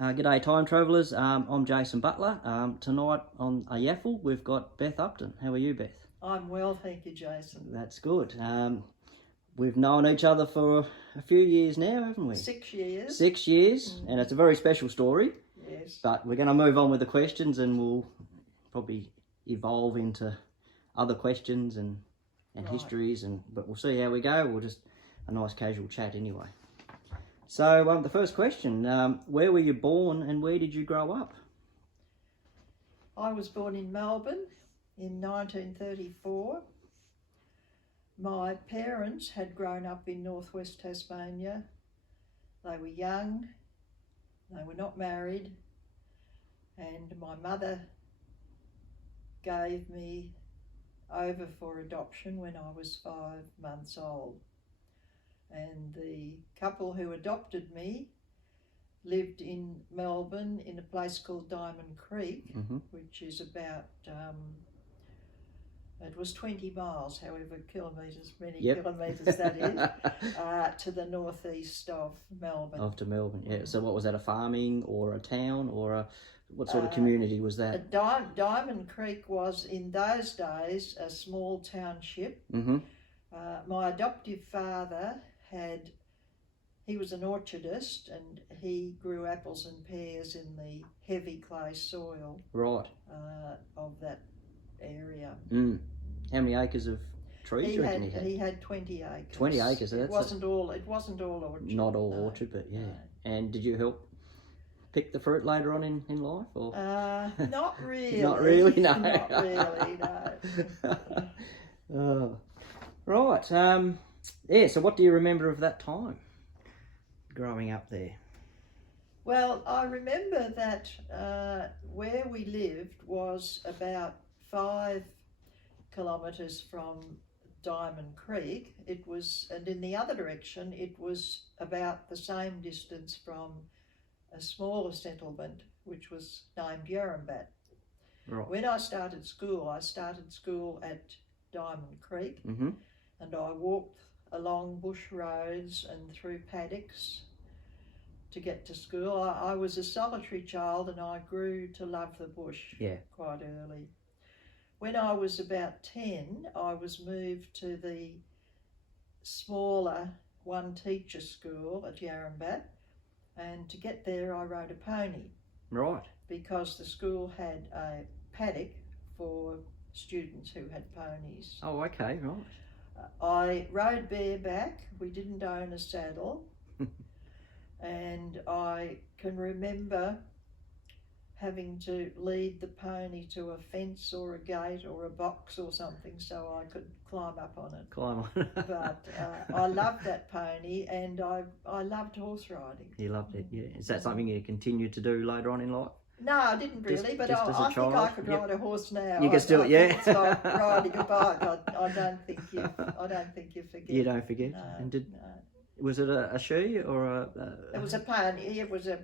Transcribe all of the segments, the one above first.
G'day time travellers, I'm Jason Butler. Tonight on a Yaffle we've got Beth Upton. How are you, Beth? I'm well, thank you, Jason. That's good. We've known each other for a few years now, haven't we? 6 years. 6 years, and it's a very special story. Yes. But we're going to move on with the questions and we'll probably evolve into other questions and Right. histories, but we'll see how we go. We'll just a nice casual chat anyway. So the first question, where were you born and where did you grow up? I was born in Melbourne in 1934. My parents had grown up in northwest Tasmania. They were young, they were not married, and my mother gave me over for adoption when I was 5 months old. And the couple who adopted me lived in Melbourne in a place called Diamond Creek, which is about, it was 20 miles, however kilometres, kilometres that is, to the northeast of Melbourne. After Melbourne, yeah. So what was that, a farming or a town or what sort of community was that? Diamond Creek was, in those days, a small township. My adoptive father he was an orchardist and he grew apples and pears in the heavy clay soil of that area. How many acres of trees do you reckon he had? He had 20 acres. 20 acres, it wasn't all orchard. Not all orchard, but yeah. No. And did you help pick the fruit later on in life? Or? Not really. Not really, no. Not really, no. Right. Yeah, so what do you remember of that time, growing up there? Well, I remember that where we lived was about 5 kilometres from Diamond Creek. And in the other direction, it was about the same distance from a smaller settlement, which was named Yarrambat. Right. When I started school at Diamond Creek, and I walked along bush roads and through paddocks to get to school. I was a solitary child and I grew to love the bush quite early. When I was about 10, I was moved to the smaller one-teacher school at Yarrambat, and to get there I rode a pony. Right. Because the school had a paddock for students who had ponies. Oh, okay, right. I rode bareback. We didn't own a saddle. And I can remember having to lead the pony to a fence or a gate or a box or something so I could climb up on it. But I loved that pony and I loved horse riding. You loved it, yeah. Is that something you continued to do later on in life? No, I didn't really, but I think I could ride a horse now. You can still, yeah. It's like riding a bike. I don't think you forget. You don't forget. No, and was it a she or a? It was a pony. It was a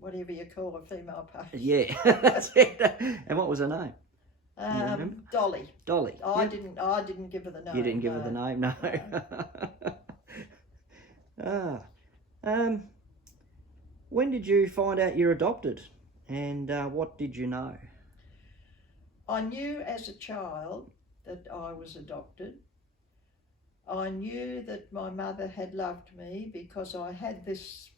whatever you call a female pony. Yeah, that's it. And what was her name? Dolly. Dolly. I didn't give her the name. You didn't give her the name, no. When did you find out you're adopted? And what did you know? I knew as a child that I was adopted. I knew that my mother had loved me because I had this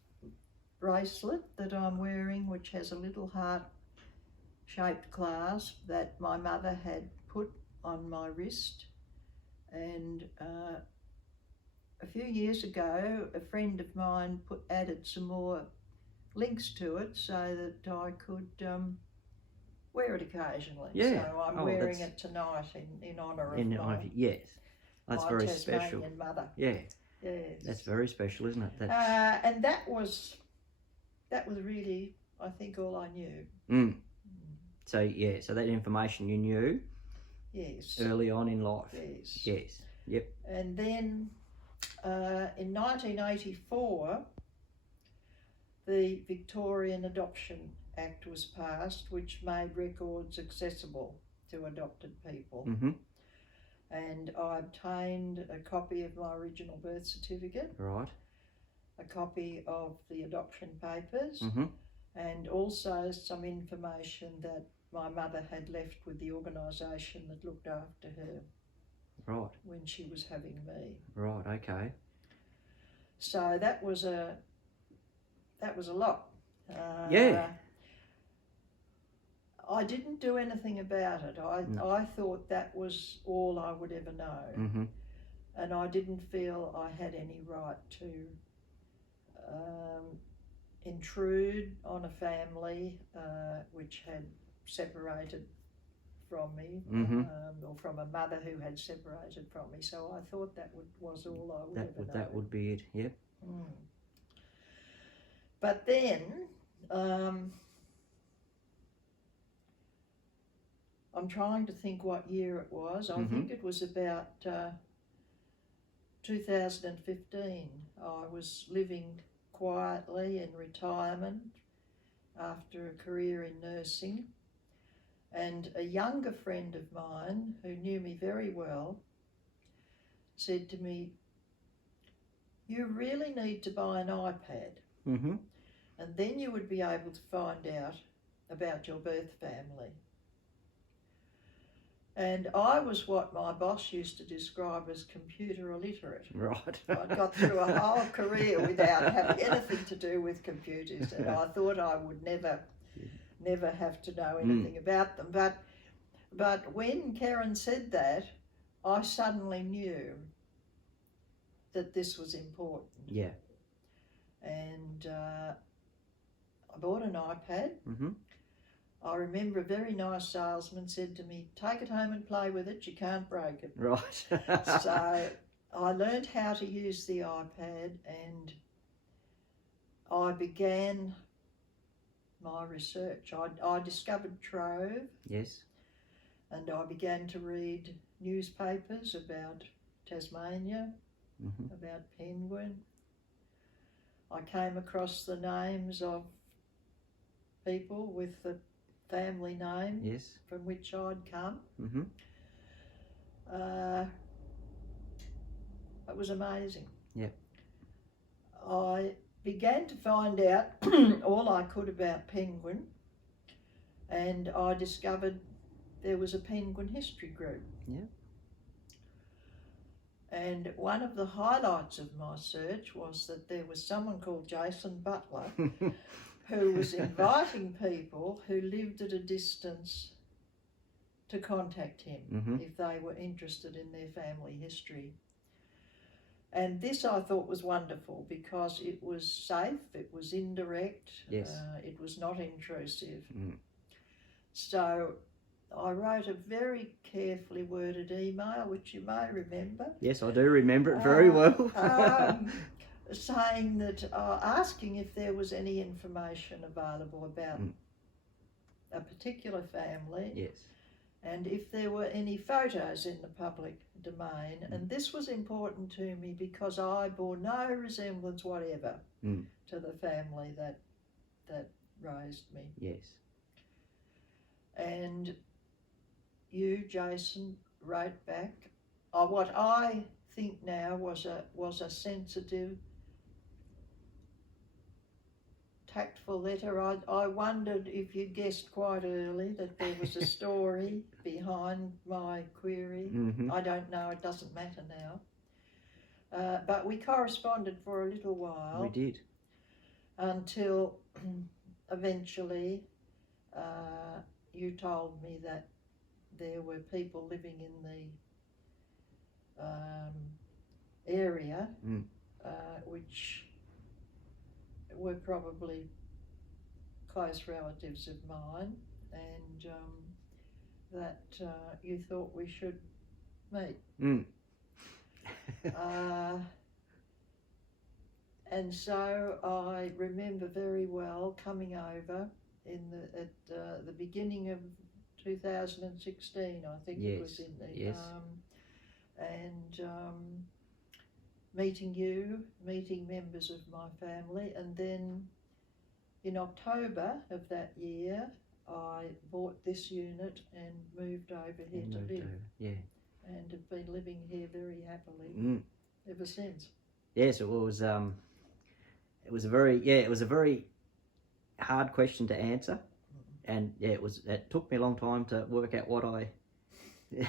bracelet that I'm wearing, which has a little heart-shaped clasp that my mother had put on my wrist. And a few years ago, a friend of mine added some more links to it so that I could wear it occasionally. Yeah. So I'm wearing it tonight in honour of my yes. That's very Tasmanian special. Mother. Yeah. Yes. That's very special, isn't it? And that was really, I think, all I knew. So yeah, so that information you knew. Yes. Early on in life. Yes. Yes. Yep. And then in 1984, the Victorian Adoption Act was passed, which made records accessible to adopted people. And I obtained a copy of my original birth certificate. Right. a copy of the adoption papers, Mm-hmm. and also some information that my mother had left with the organisation that looked after her Right. when she was having me. Right. Okay. So that was a lot. Yeah. I didn't do anything about it. I thought that was all I would ever know. Mm-hmm. And I didn't feel I had any right to intrude on a family which had separated from me, Mm-hmm. or from a mother who had separated from me. So I thought that was all I would ever know. That would be it. Yep. Mm. But then I'm trying to think what year it was. I think it was about 2015. I was living quietly in retirement after a career in nursing, and a younger friend of mine who knew me very well said to me, "You really need to buy an iPad, Mm-hmm. and then you would be able to find out about your birth family." And I was what my boss used to describe as computer illiterate. Right. I'd got through a whole career without having anything to do with computers, and I thought I would never have to know anything about them. But when Karen said that, I suddenly knew that this was important. Yeah. And I bought an iPad. Mm-hmm. I remember a very nice salesman said to me, "Take it home and play with it, you can't break it." Right. So I learned how to use the iPad, and I began my research. I discovered Trove, Yes. and I began to read newspapers about Tasmania, Mm-hmm. about penguin. I came across the names of people with the family name Yes. from which I'd come. Mm-hmm. It was amazing. Yeah. I began to find out all I could about penguin, and I discovered there was a penguin history group. Yeah. And one of the highlights of my search was that there was someone called Jason Butler who was inviting people who lived at a distance to contact him if they were interested in their family history. And this I thought was wonderful because it was safe, it was indirect, Yes. it was not intrusive. Mm. So I wrote a very carefully worded email, which you may remember. Yes, I do remember it very well. Saying that, asking if there was any information available about a particular family. Yes. And if there were any photos in the public domain. And this was important to me because I bore no resemblance whatever to the family that raised me. Yes. And you, Jason, wrote back what I think now was a sensitive, tactful letter. I wondered if you guessed quite early that there was a story behind my query. I don't know, it doesn't matter now. But we corresponded for a little while. We did. Until eventually you told me that there were people living in the area which were probably close relatives of mine, and that you thought we should meet. And so I remember very well coming over at the beginning of 2016, I think it was in the and meeting you, meeting members of my family, and then in October of that year I bought this unit and moved over here to live. And have been living here very happily ever since. Yes, it was it was a very hard question to answer, and it took me a long time to work out what I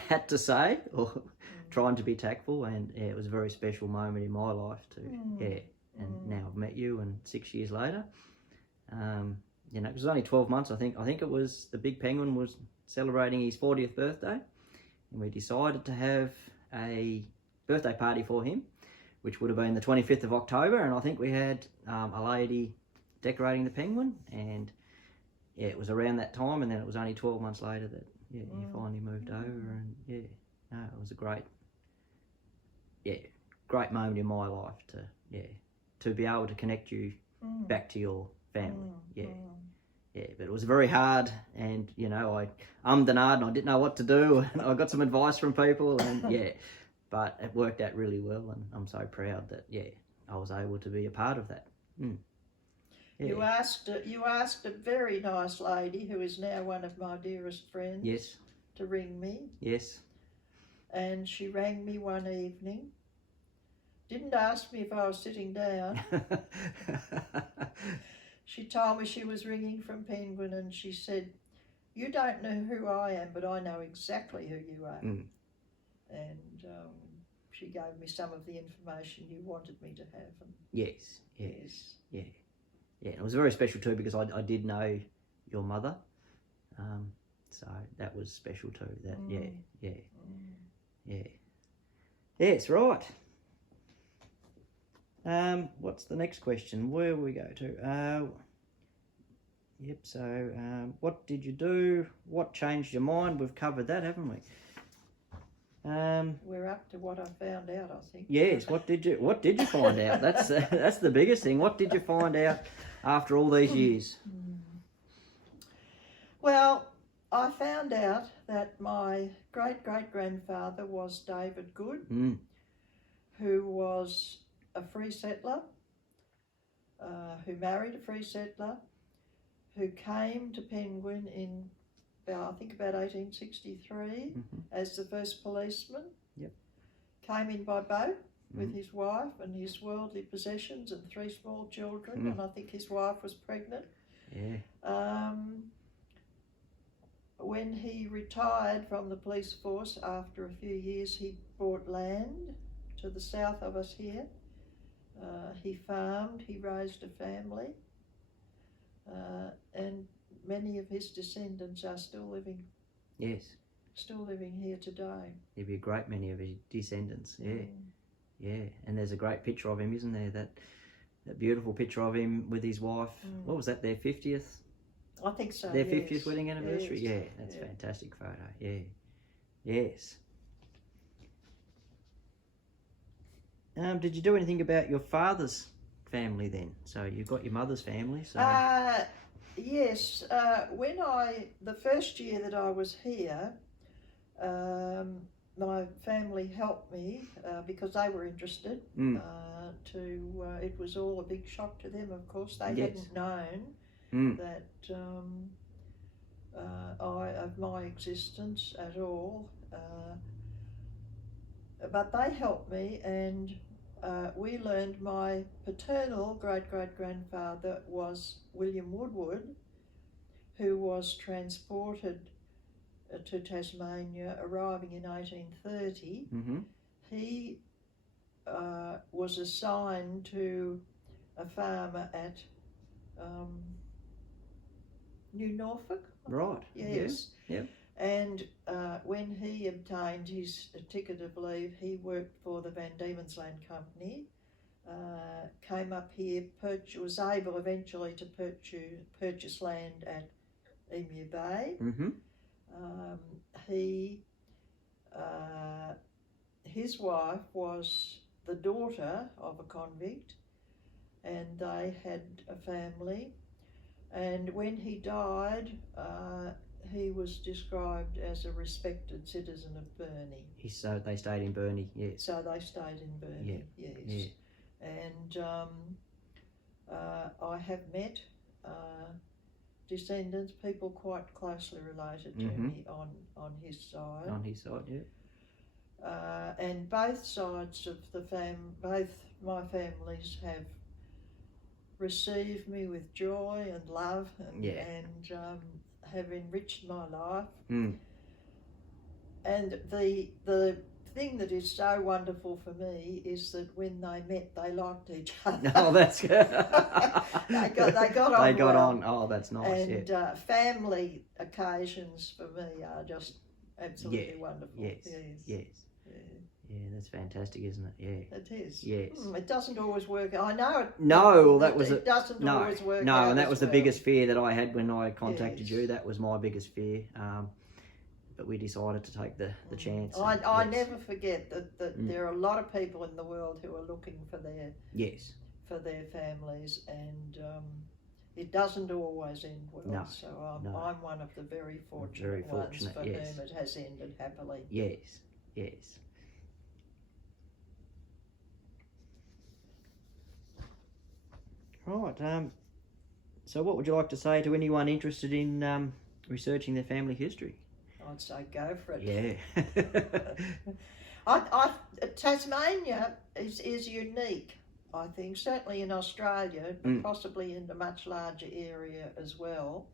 had to say or trying to be tactful, and it was a very special moment in my life and now I've met you, and 6 years later, you know, it was only 12 months. I think it was the big penguin was celebrating his 40th birthday, and we decided to have a birthday party for him, which would have been the 25th of October, and I think we had a lady decorating the penguin, and it was around that time, and then it was only 12 months later that you finally moved over, and it was a great moment in my life to be able to connect you back to your family. But it was very hard, and you know, I ummed and ahed, and I didn't know what to do, and I got some advice from people, and but it worked out really well, and I'm so proud that I was able to be a part of that. You asked a very nice lady who is now one of my dearest friends to ring me. Yes. And she rang me one evening. Didn't ask me if I was sitting down. She told me she was ringing from Penguin, and she said, "You don't know who I am, but I know exactly who you are." And she gave me some of the information you wanted me to have. And yes. It was very special too, because I did know your mother, so that was special too. That yes, right. What's the next question? Where will we go to? So what did you do? What changed your mind? We've covered that, haven't we? We're up to what I found out, I think. Yes. What did you find out? That's the biggest thing. What did you find out after all these years? Well, I found out that my great-great-grandfather was David Good, who was a free settler, who married a free settler, who came to Penguin in about 1863 as the first policeman. Came in by boat with his wife and his worldly possessions and 3 small children, and I think his wife was pregnant. When he retired from the police force after a few years, he bought land to the south of us here. He farmed, he raised a family, and many of his descendants are still living. Yes. Still living here today. There'd be a great many of his descendants. And there's a great picture of him, isn't there? That beautiful picture of him with his wife. What was that? Their 50th? I think so. Their 50th wedding anniversary. That's a fantastic photo. Yes. Did you do anything about your father's family then? So you've got your mother's family. So. Yes. When the first year that I was here, my family helped me because they were interested. It was all a big shock to them. Of course, they hadn't known that of my existence at all. But they helped me, and we learned my paternal great-great-grandfather was William Woodward, who was transported to Tasmania, arriving in 1830. He was assigned to a farmer at New Norfolk. Right. Yes. Yeah. And when he obtained his ticket of leave, he worked for the Van Diemen's Land Company, came up here, was able eventually to purchase land at Emu Bay. His wife was the daughter of a convict, and they had a family. And when he died, he was described as a respected citizen of Burnie. So they stayed in Burnie, yes. So they stayed in Burnie, yes. And I have met descendants, people quite closely related to me on his side. On his side, yeah. And both sides of both my families have receive me with joy and love and have enriched my life. And the thing that is so wonderful for me is that when they met, they liked each other. Oh, that's good. they got on. They got well. on. Oh, that's nice. And family occasions for me are just absolutely wonderful. Yes. Yeah. Yeah, that's fantastic, isn't it? Yeah. It is. Yes. It doesn't always work. I know it. No, that was it doesn't always work. No, out and that as was the well. biggest fear that I had when I contacted Yes. you. That was my biggest fear. But we decided to take the chance. I never forget that there are a lot of people in the world who are looking for their families, and it doesn't always end well. No, so I'm one of the very fortunate ones for yes. whom it has ended happily. Yes. Right. So what would you like to say to anyone interested in researching their family history? I'd say go for it. Yeah. Tasmania is unique, I think, certainly in Australia, but possibly in a much larger area as well,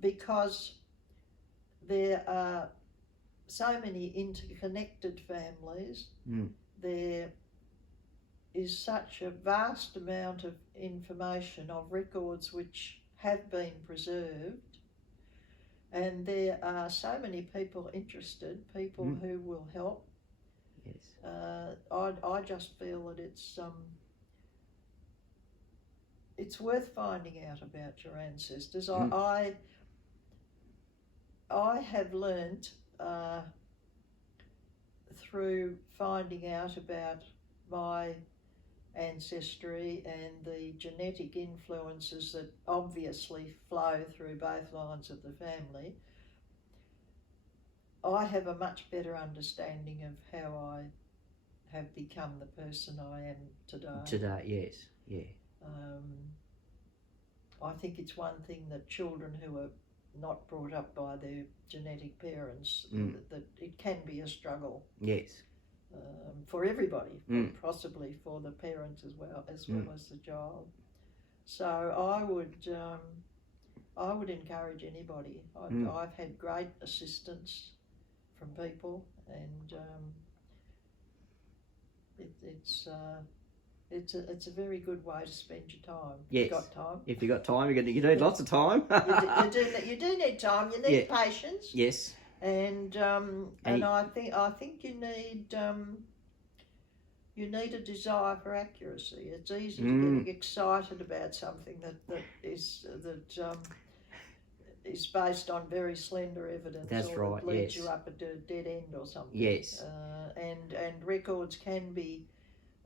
because there are so many interconnected families. There is such a vast amount of information, of records which have been preserved, and there are so many people interested, people who will help. Yes. I just feel that it's worth finding out about your ancestors. I have learnt through finding out about my ancestry and the genetic influences that obviously flow through both lines of the family, I have a much better understanding of how I have become the person I am today. Yes. Yeah. I think it's one thing that children who are not brought up by their genetic parents, that it can be a struggle. Yes. For everybody, possibly for the parents as well as the child. So I would encourage anybody. I've had great assistance from people, and it's a very good way to spend your time. Yes. You've got time. If you've got time, you need lots of time. you do need time. You need patience. Yes. And I think you need a desire for accuracy. It's easy to get excited about something that is based on very slender evidence. That's or right. That leads yes. you up a dead end or something. Yes. And records can be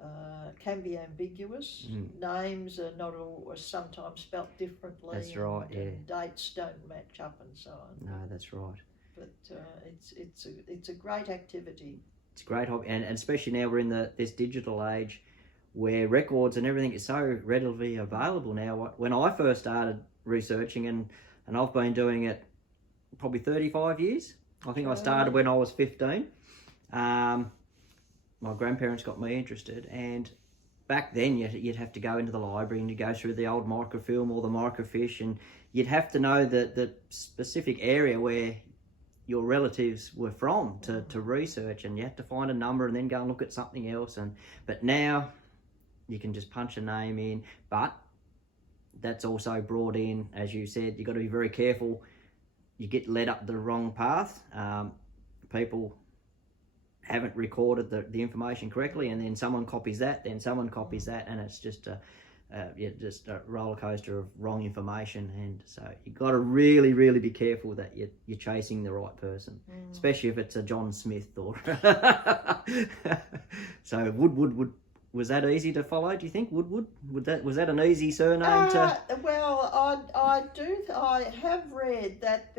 ambiguous. Names are not always sometimes spelt differently. That's right. And dates don't match up and so on. No, that's right. But it's a great activity. It's a great hobby, and especially now we're in this digital age where records and everything is so readily available now. When I first started researching, and I've been doing it probably 35 years. I think I started when I was 15. My grandparents got me interested, and back then you'd have to go into the library and you'd go through the old microfilm or the microfiche, and you'd have to know the specific area where your relatives were from to research, and you have to find a number and then go and look at something else. But now you can just punch a name in, but that's also brought in, as you said, you've got to be very careful. You get led up the wrong path. People haven't recorded the information correctly, and then someone copies that, then someone copies that, and it's just a roller coaster of wrong information. And so you've got to really, really be careful that you're chasing the right person, especially if it's a John Smith or. So Woodwood was that easy to follow? Do you think Woodwood was that an easy surname to? Well, I have read that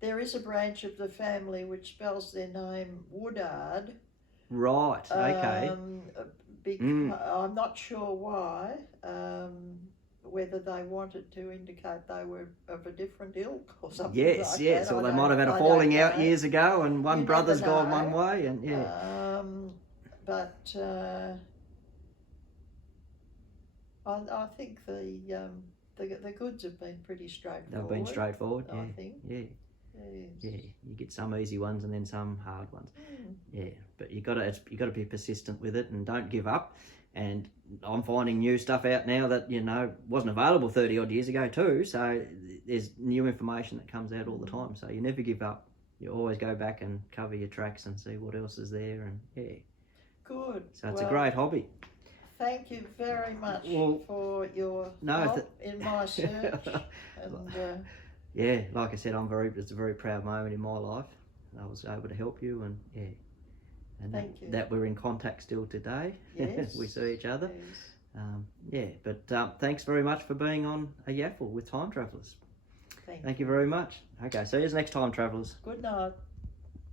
there is a branch of the family which spells their name Woodard. Right. Okay. I'm not sure why, whether they wanted to indicate they were of a different ilk or something like that. Yes, or they might have had a falling out years ago and one brother's gone one way, and I think the goods have been pretty straightforward. They've been straightforward. I Yeah, think. yeah, Yes. yeah. You get some easy ones and then some hard ones. Yeah, but you got to be persistent with it and don't give up. And I'm finding new stuff out now that wasn't available 30 odd years ago too. So there's new information that comes out all the time. So you never give up. You always go back and cover your tracks and see what else is there. And yeah, Good. so it's a great hobby. Thank you very much for your help in my search. And yeah, like I said, it's a very proud moment in my life. I was able to help you, and yeah, and thank you. That we're in contact still today. Yes. We see each other. Yes. But thanks very much for being on a Yaffle with Time Travellers. Thank Thank you very much. Okay, see you next time, Travellers. Good night.